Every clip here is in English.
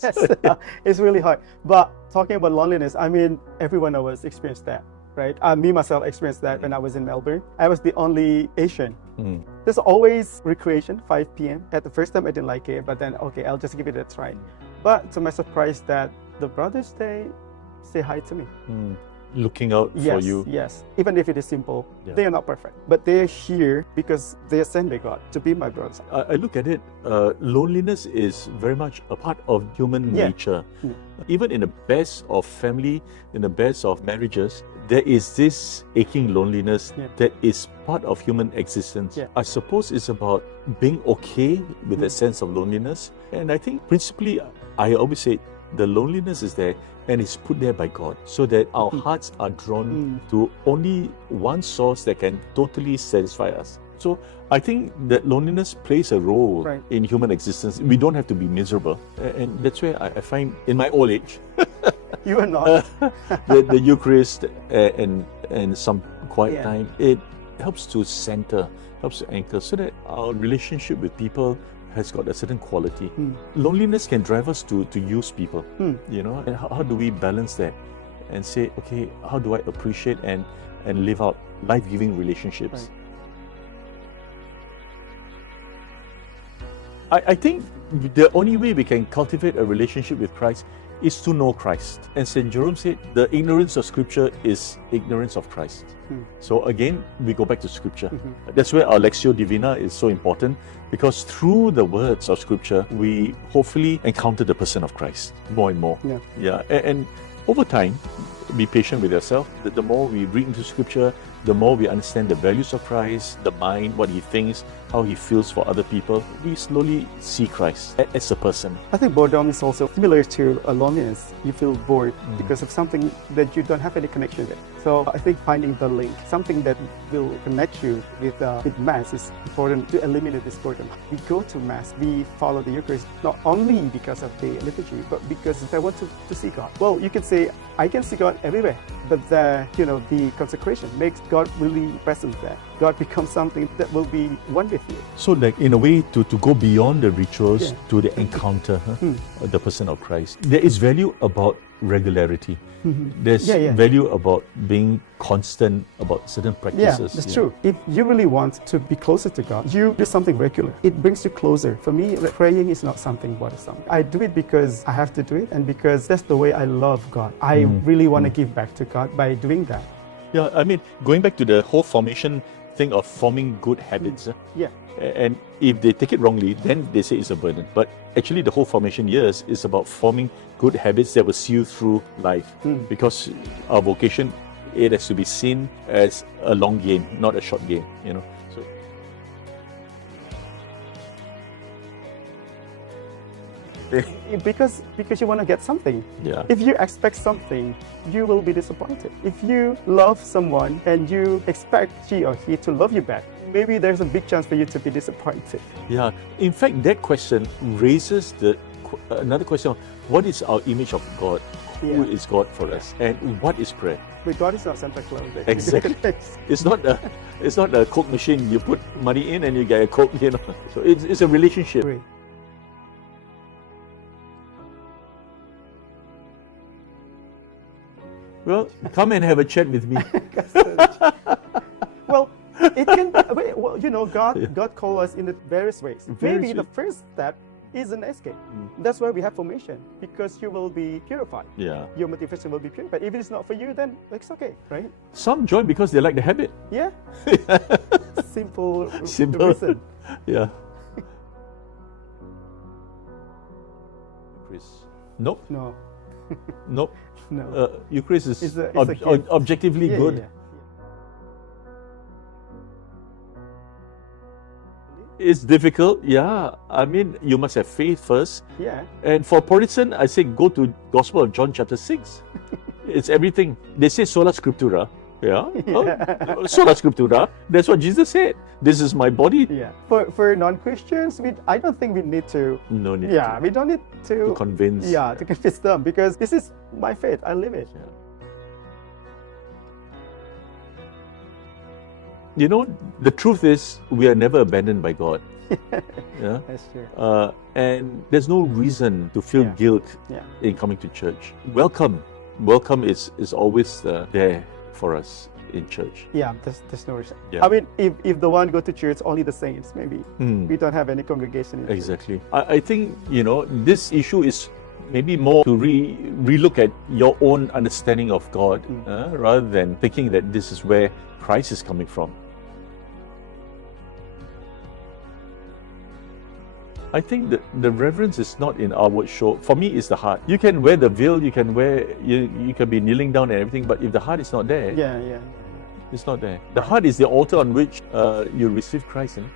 distance. Yes, it's really hard. But talking about loneliness, I mean, every one of us experienced that, right? Me, myself, experienced that when I was in Melbourne. I was the only Asian. There's always recreation, 5 p.m. At the first time, I didn't like it, but then, okay, I'll just give it a try. But to my surprise, that the brothers, they say hi to me. Looking out for you. Yes, even if it is simple, they are not perfect, but they are here because they are sent by God to be my brothers. I look at it, loneliness is very much a part of human nature. Even in the best of family, in the best of marriages, there is this aching loneliness that is part of human existence. I suppose it's about being okay with that sense of loneliness. And I think principally, I always say, the loneliness is there and it's put there by God so that our hearts are drawn to only one source that can totally satisfy us. So I think that loneliness plays a role in human existence. We don't have to be miserable. And that's where I find in my old age, you are not. the Eucharist and some quiet time, it helps to center, helps to anchor so that our relationship with people has got a certain quality. Loneliness can drive us to use people, you know, and how do we balance that and say, okay, how do I appreciate and live out life-giving relationships? I think the only way we can cultivate a relationship with Christ is to know Christ. And St. Jerome said, the ignorance of Scripture is ignorance of Christ. So again, we go back to Scripture. That's where our Lectio Divina is so important, because through the words of Scripture, we hopefully encounter the person of Christ more and more. And over time, be patient with yourself. The more we read into Scripture, the more we understand the values of Christ, the mind, what he thinks, how he feels for other people. We slowly see Christ as a person. I think boredom is also similar to a loneliness. You feel bored because of something that you don't have any connection with. So I think finding the link, something that will connect you with Mass, is important to eliminate this boredom. We go to Mass, we follow the Eucharist, not only because of the liturgy, but because I want to see God. Well, you can say, I can see God everywhere, but the consecration makes God really present there. God becomes something that will be one with you. So like in a way to go beyond the rituals to the encounter of the person of Christ. There is value about regularity. There's value about being constant about certain practices. Yeah, that's true. If you really want to be closer to God, you do something regular. It brings you closer. For me, praying is not something bothersome. I do it because I have to do it and because that's the way I love God. I really want to give back to God by doing that. Yeah, I mean, going back to the whole formation thing of forming good habits. And if they take it wrongly, then they say it's a burden. But actually, the whole formation years is about forming good habits that will see you through life. Because our vocation, it has to be seen as a long game, not a short game, you know. So because you want to get something. If you expect something, you will be disappointed. If you love someone and you expect she or he to love you back, maybe there's a big chance for you to be disappointed. Yeah, in fact, that question raises another question of what is our image of God? Who is God for us? And what is prayer? But God is not Santa Claus. Exactly. It's not a Coke machine. You put money in and you get a Coke, you know. So it's a relationship. Great. Well, come and have a chat with me. Well, it can. Well, you know, God calls us in various ways. Maybe the first step is an escape. That's why we have formation, because you will be purified. Your motivation will be purified. If it's not for you, then it's okay, right? Some join because they like the habit. Yeah. Simple reason. Yeah. Chris. Nope. No. Nope. No. Eucharist is it's a objectively good. Yeah. It's difficult, yeah. I mean, you must have faith first. Yeah. And for Protestant, I say go to Gospel of John chapter 6. It's everything. They say sola scriptura. Yeah. Oh, sola scriptura. That's what Jesus said. This is my body. Yeah. For non-Christians, I don't think we need to. No need. Yeah, we don't need to convince. Yeah, to convince them, because this is my faith. I live it. You know, the truth is, we are never abandoned by God. Yeah. That's true. And there's no reason to feel guilt in coming to church. Welcome is always there for us in church. Yeah, there's no reason. Yeah. I mean, if the one go to church, only the saints, maybe. We don't have any congregation in church. Exactly. I think, you know, this issue is maybe more to relook at your own understanding of God rather than thinking that this is where Christ is coming from. I think that the reverence is not in outward show. For me, it's the heart. You can wear the veil, you can be kneeling down and everything, but if the heart is not there, it's not there. The heart is the altar on which you receive Christ. You know?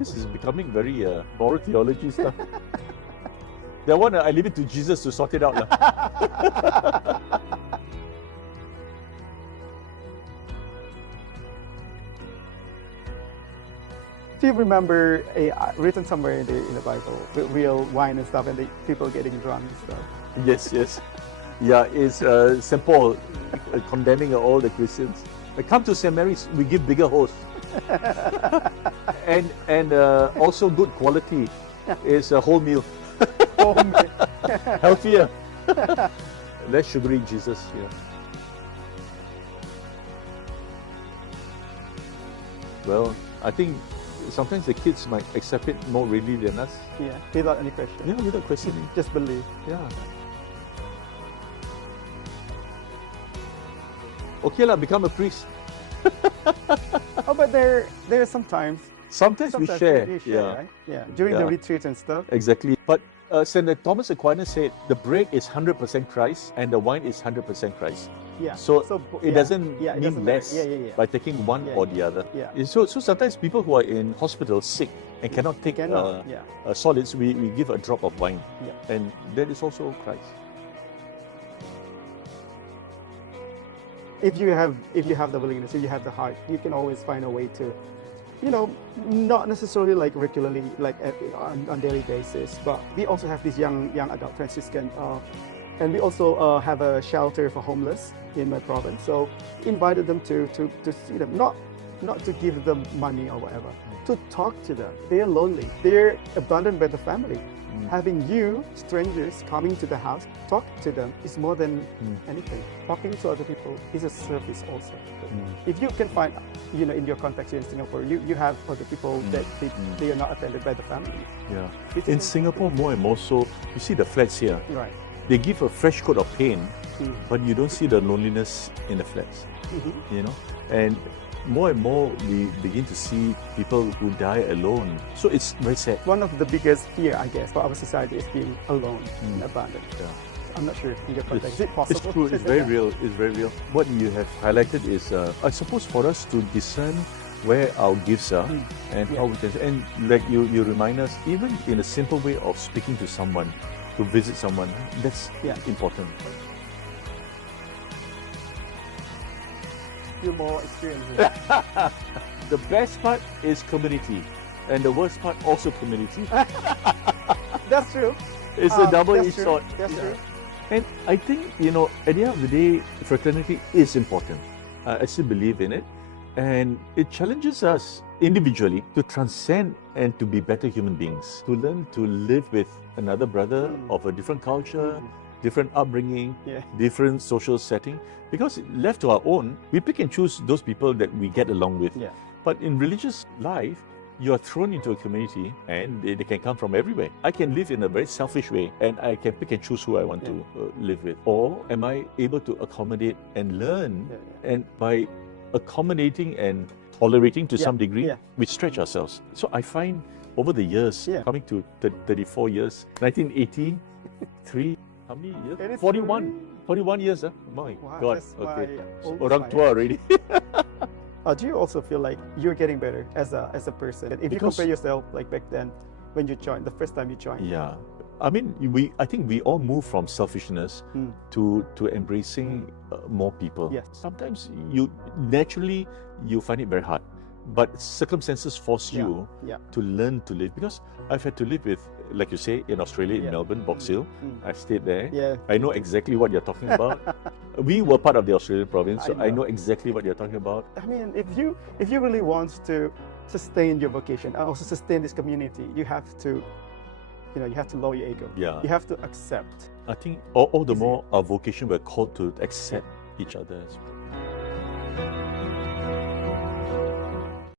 This is becoming very moral theology stuff. That one, I leave it to Jesus to sort it out. Do you remember written somewhere in the Bible with real wine and stuff, and the people getting drunk and stuff? Yes. Yeah, it's St. Paul condemning all the Christians. Come to St. Mary's, we give bigger hosts. and also good quality. It's a whole meal. Healthier. Less sugary Jesus. Yeah. Well, I think sometimes the kids might accept it more readily than us. Yeah, without any question. Yeah, without questioning. Just believe. Yeah. Okay lah, become a priest. Oh, but there are sometimes we share. Right? Yeah, during the retreats and stuff. Exactly. But St. Thomas Aquinas said the bread is 100% Christ and the wine is 100% Christ. Yeah. So it doesn't mean less by taking one or the other. Yeah. So sometimes people who are in hospital sick and cannot take solids, we give a drop of wine. Yeah. And that is also Christ. If you have the willingness, if you have the heart, you can always find a way to, you know, not necessarily like regularly, like on daily basis, but we also have this young adult Franciscan, and we also have a shelter for homeless in my province. So invited them to see them, not to give them money or whatever, to talk to them. They're lonely. They're abandoned by the family. Having you, strangers, coming to the house, talk to them is more than anything. Talking to other people is a service also. If you can find, you know, in your context here in Singapore, you have other people that they are not attended by the family. Yeah. In Singapore, more and more so, you see the flats here. Right. They give a fresh coat of paint, but you don't see the loneliness in the flats. You know, and more we begin to see people who die alone. So it's very sad. One of the biggest fear, I guess, for our society is being alone and abandoned. Yeah. I'm not sure in your context. Is it possible? It's true. It's very real. It's very real. What you have highlighted is, I suppose, for us to discern where our gifts are and how we can. And like you remind us, even in a simple way of speaking to someone, to visit someone, that's important. Feel more experience. The best part is community, and the worst part also community. That's true. It's a double-edged sword. That's true. And I think, you know, at the end of the day, fraternity is important. I still believe in it, and it challenges us individually to transcend and to be better human beings, to learn to live with another brother of a different culture, different upbringing, different social setting. Because left to our own, we pick and choose those people that we get along with. Yeah. But in religious life, you are thrown into a community and they can come from everywhere. I can live in a very selfish way and I can pick and choose who I want to live with. Or am I able to accommodate and learn? And by accommodating and tolerating to some degree, we stretch ourselves. So I find over the years, coming to 34 years, 1983, how many years? 41 years, huh? My God. Okay. Orang tua already. Do you also feel like you're getting better as a person? If you compare yourself like back then when you joined, the first time you joined? Yeah. I mean, I think we all move from selfishness to embracing more people. Yes. Sometimes you find it very hard, but circumstances force you to learn to live. Because I've had to live with like you say, in Australia, in Melbourne, Box Hill. I stayed there. Yeah. I know exactly what you're talking about. We were part of the Australian province, so I know exactly what you're talking about. I mean, if you really want to sustain your vocation and also sustain this community, you have to, you have to lower your ego. Yeah. You have to accept. I think all the more our vocation, we're called to accept each other as well.